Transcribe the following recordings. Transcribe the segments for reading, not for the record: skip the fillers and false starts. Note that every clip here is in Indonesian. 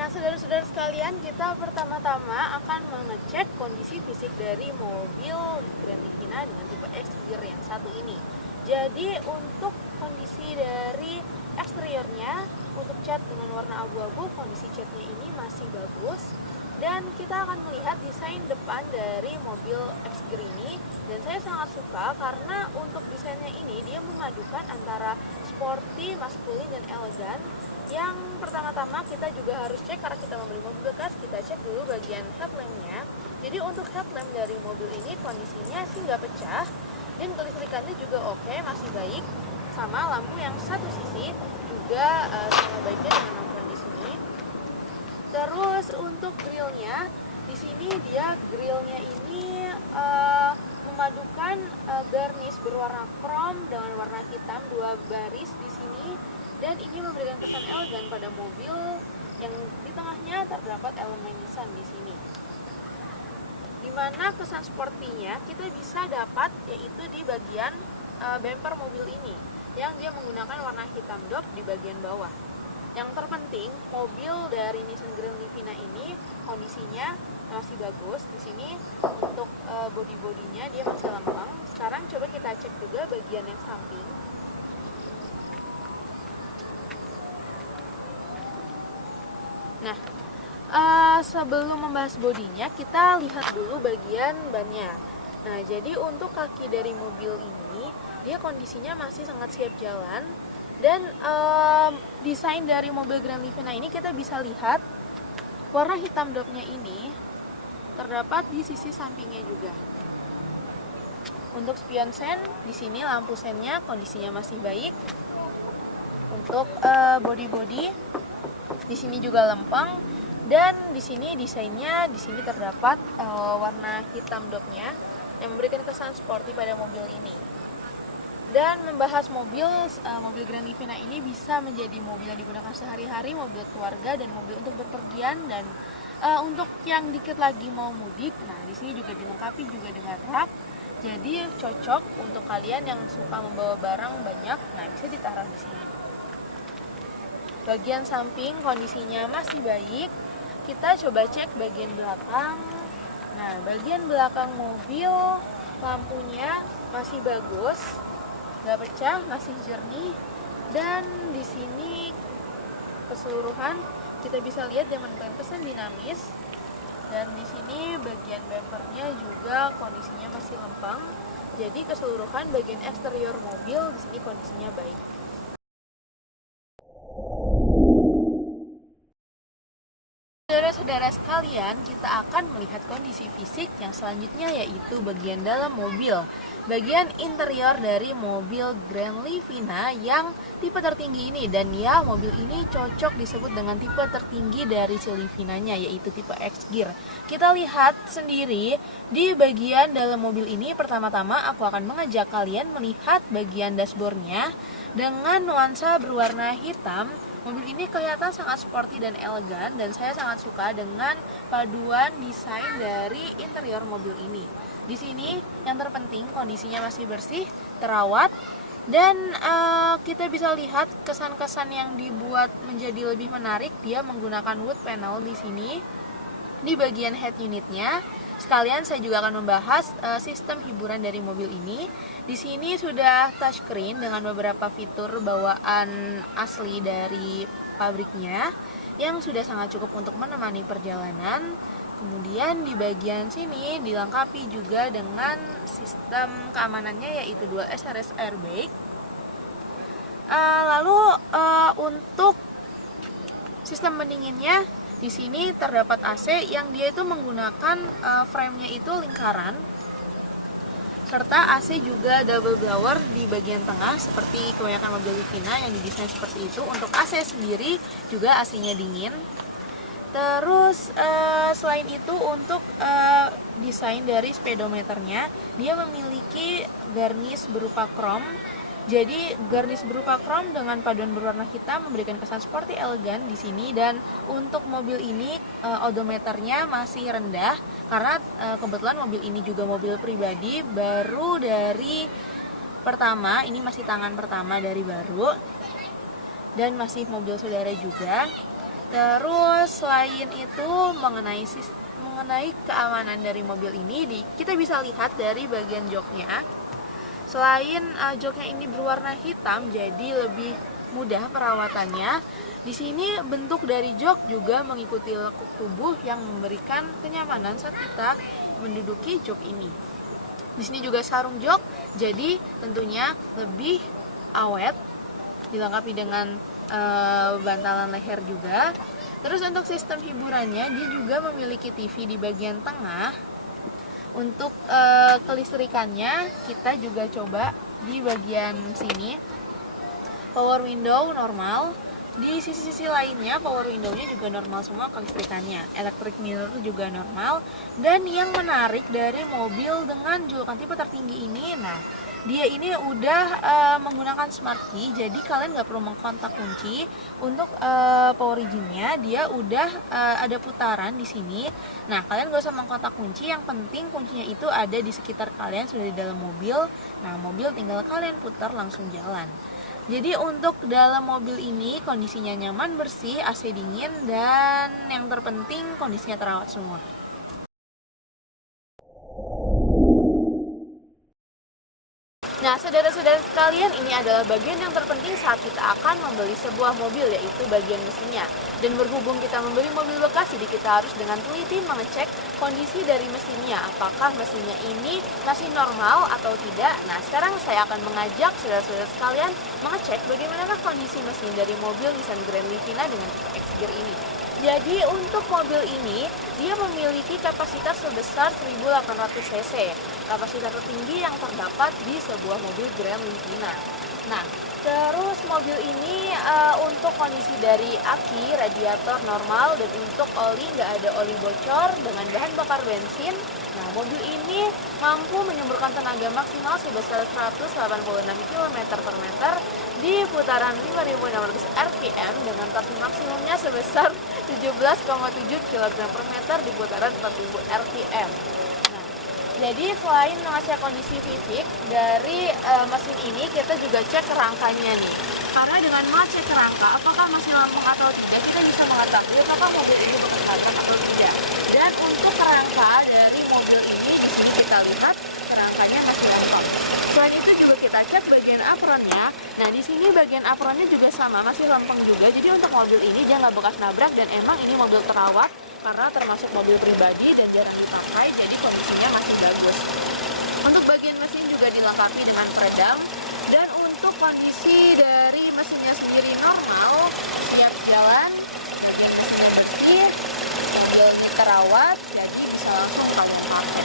Nah, saudara-saudara sekalian, kita pertama-tama akan mengecek kondisi fisik dari mobil Grand Livina dengan tipe X Gear yang satu ini. Jadi, untuk kondisi dari eksteriornya, untuk cat dengan warna abu-abu, kondisi catnya ini masih bagus. Dan kita akan melihat desain depan dari mobil X Gear ini. Dan saya sangat suka karena untuk desainnya ini, dia memadukan antara sporty, maskulin, dan elegan. Yang pertama-tama kita juga harus cek, karena kita membeli mobil bekas, kita cek dulu bagian headlampnya. Jadi untuk headlamp dari mobil ini kondisinya sih nggak pecah, dan kelistrikannya juga oke, masih baik. Sama lampu yang satu sisi juga sama baiknya dengan lampu yang di sini. Terus untuk grillnya, di sini dia grillnya ini memadukan garnish berwarna chrome dengan warna hitam, dua baris di sini. Dan ini memberikan kesan elegan pada mobil yang di tengahnya terdapat elemen nisan di sini. Dimana kesan sportinya kita bisa dapat yaitu di bagian bumper mobil ini, yang dia menggunakan warna hitam dop di bagian bawah. Yang terpenting, mobil dari Nissan Grand Livina ini kondisinya masih bagus. Di sini untuk bodi-bodinya dia masih lempeng. Sekarang coba kita cek juga bagian yang samping. Nah, sebelum membahas bodinya, kita lihat dulu bagian bannya. Nah, jadi untuk kaki dari mobil ini, dia kondisinya masih sangat siap jalan. Dan desain dari mobil Grand Livina ini kita bisa lihat warna hitam dopnya ini terdapat di sisi sampingnya juga. Untuk spion sen, di sini lampu sennya kondisinya masih baik. Untuk body-body di sini juga lempeng, dan di sini desainnya di sini terdapat warna hitam dopnya yang memberikan kesan sporty pada mobil ini. Dan membahas mobil Grand Livina ini bisa menjadi mobil yang digunakan sehari-hari, mobil keluarga, dan mobil untuk berpergian. Dan untuk yang dikit lagi mau mudik, nah di sini juga dilengkapi juga dengan rak. Jadi cocok untuk kalian yang suka membawa barang banyak, nah bisa ditaruh di sini. Bagian samping kondisinya masih baik. Kita coba cek bagian belakang. Nah, bagian belakang mobil lampunya masih bagus, nggak pecah, masih jernih. Dan di sini keseluruhan kita bisa lihat dia memberikan kesan dinamis. Dan di sini bagian bumpernya juga kondisinya masih lempeng. Jadi keseluruhan bagian eksterior mobil di sini kondisinya baik. Saudara-saudara sekalian, kita akan melihat kondisi fisik yang selanjutnya, yaitu bagian dalam mobil. Bagian interior dari mobil Grand Livina yang tipe tertinggi ini. Dan ya, mobil ini cocok disebut dengan tipe tertinggi dari si Livinanya, yaitu tipe X Gear. Kita lihat sendiri di bagian dalam mobil ini. Pertama-tama aku akan mengajak kalian melihat bagian dashboardnya dengan nuansa berwarna hitam. Mobil ini kelihatan sangat sporty dan elegan, dan saya sangat suka dengan paduan desain dari interior mobil ini. Di sini yang terpenting kondisinya masih bersih, terawat, dan kita bisa lihat kesan-kesan yang dibuat menjadi lebih menarik. Dia menggunakan wood panel di sini di bagian head unitnya. Sekalian saya juga akan membahas sistem hiburan dari mobil ini. Di sini sudah touchscreen dengan beberapa fitur bawaan asli dari pabriknya yang sudah sangat cukup untuk menemani perjalanan. Kemudian di bagian sini dilengkapi juga dengan sistem keamanannya, yaitu 2 SRS airbag. Lalu untuk sistem pendinginnya, di sini terdapat AC yang dia itu menggunakan frame-nya itu lingkaran, serta AC juga double blower di bagian tengah seperti kebanyakan mobil Livina yang didesain seperti itu. Untuk AC sendiri juga AC-nya dingin. Terus selain itu untuk desain dari speedometernya, dia memiliki garnish berupa chrome. Jadi garnish berupa chrome dengan paduan berwarna hitam memberikan kesan sporty elegan di sini. Dan untuk mobil ini odometernya masih rendah karena kebetulan mobil ini juga mobil pribadi, baru dari pertama, ini masih tangan pertama dari baru, dan masih mobil saudara juga. Terus selain itu mengenai keamanan dari mobil ini kita bisa lihat dari bagian joknya. Selain joknya ini berwarna hitam jadi lebih mudah perawatannya. Di sini bentuk dari jok juga mengikuti lekuk tubuh yang memberikan kenyamanan saat kita menduduki jok ini. Di sini juga sarung jok, jadi tentunya lebih awet, dilengkapi dengan bantalan leher juga. Terus untuk sistem hiburannya, dia juga memiliki TV di bagian tengah. Untuk kelistrikannya, kita juga coba di bagian sini. Power window normal. Di sisi-sisi lainnya power window-nya juga normal semua kelistrikannya. Electric mirror juga normal. Dan yang menarik dari mobil dengan julukan tipe tertinggi ini, nah dia ini udah menggunakan smart key, jadi kalian nggak perlu mengkontak kunci. Untuk power engine-nya dia udah ada putaran di sini. Nah kalian nggak usah mengkontak kunci, yang penting kuncinya itu ada di sekitar kalian, sudah di dalam mobil. Nah mobil tinggal kalian putar langsung jalan. Jadi untuk dalam mobil ini kondisinya nyaman, bersih, AC dingin, dan yang terpenting kondisinya terawat semua. Nah, saudara-saudara sekalian, ini adalah bagian yang terpenting saat kita akan membeli sebuah mobil, yaitu bagian mesinnya. Dan berhubung kita membeli mobil bekas, jadi kita harus dengan teliti mengecek kondisi dari mesinnya. Apakah mesinnya ini masih normal atau tidak? Nah, sekarang saya akan mengajak saudara-saudara sekalian mengecek bagaimana kondisi mesin dari mobil Nissan Grand Livina dengan tipe X-Gear ini. Jadi untuk mobil ini, dia memiliki kapasitas sebesar 1800 cc, kapasitas tertinggi yang terdapat di sebuah mobil Grand Livina. Nah, terus mobil ini untuk kondisi dari aki, radiator normal, dan untuk oli nggak ada oli bocor dengan bahan bakar bensin. Nah, mobil ini mampu menyemburkan tenaga maksimal sebesar 186 km per meter di putaran 5.600 rpm dengan torsi maksimumnya sebesar 17,7 kg per meter di putaran 4.000 rpm. Nah, jadi selain mengecek kondisi fisik dari mesin ini, kita juga cek kerangkanya nih. Karena dengan mengecek kerangka, apakah masih lempeng atau tidak, kita bisa mengetahui apakah mobil ini berkekuatan atau tidak. Dan untuk kerangka dari mobil ini, di sini kita lihat kerangkanya masih lempeng. Selain itu juga kita cek bagian apronnya. Nah, di sini bagian apronnya juga sama, masih lempeng juga. Jadi untuk mobil ini dia nggak bekas nabrak, dan emang ini mobil terawat karena termasuk mobil pribadi dan jarang dipakai, jadi kondisinya masih bagus. Untuk bagian mesin juga dilengkapi dengan peredam, dan untuk kondisi dari mesinnya sendiri normal, siap jalan, bagian mesinnya bersih, mobil terawat, jadi bisa langsung kalian pakai.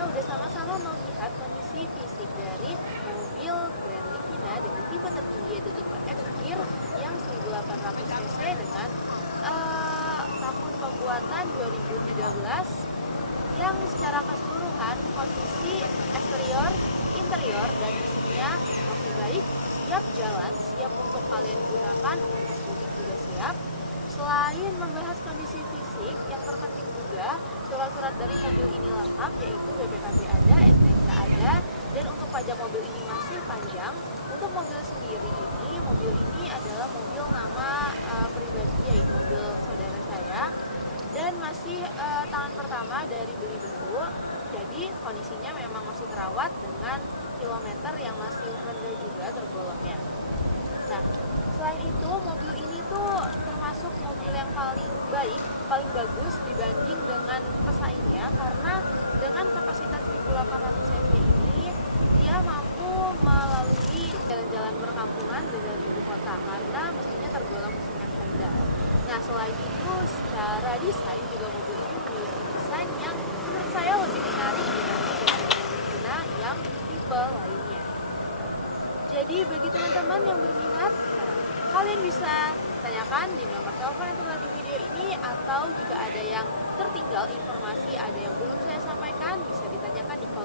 kita udah sama-sama melihat kondisi fisik dari mobil Grand Livina dengan tipe tertinggi yaitu tipe X-Gear yang 1800 cc dengan tahun pembuatan 2013, yang secara keseluruhan kondisi eksterior, interior, dan isinya masih baik, siap jalan, siap untuk kalian gunakan, untuk mudik juga siap. Selain membahas kondisi fisik, yang terpenting juga surat-surat dari mobil ini lengkap, yaitu BPKB ada, STNK ada, dan untuk pajak mobil ini masih panjang. Untuk mobil sendiri ini, mobil ini adalah mobil nama pribadi, yaitu mobil saudara saya, dan masih tahun pertama dari beli baru, jadi kondisinya memang masih terawat dengan kilometer yang masih rendah juga tergolongnya. Nah, selain itu mobil ini tuh termasuk mobil yang paling baik, paling bagus dibanding dengan pesaingnya, karena dengan kapasitas 1800 cc ini dia mampu melalui jalan-jalan perkampungan dari ibu kota karena mesinnya tergolong mesin yang rendah. Nah, selain itu secara desain juga mobil ini memiliki desain yang menurut saya lebih menarik dibanding dengan Livina yang tipe lainnya. Jadi bagi teman-teman yang berminat, kalian bisa tanyakan di nomor telepon yang tertera di video ini, atau jika ada yang tertinggal informasi, ada yang belum saya sampaikan, bisa ditanyakan di kolom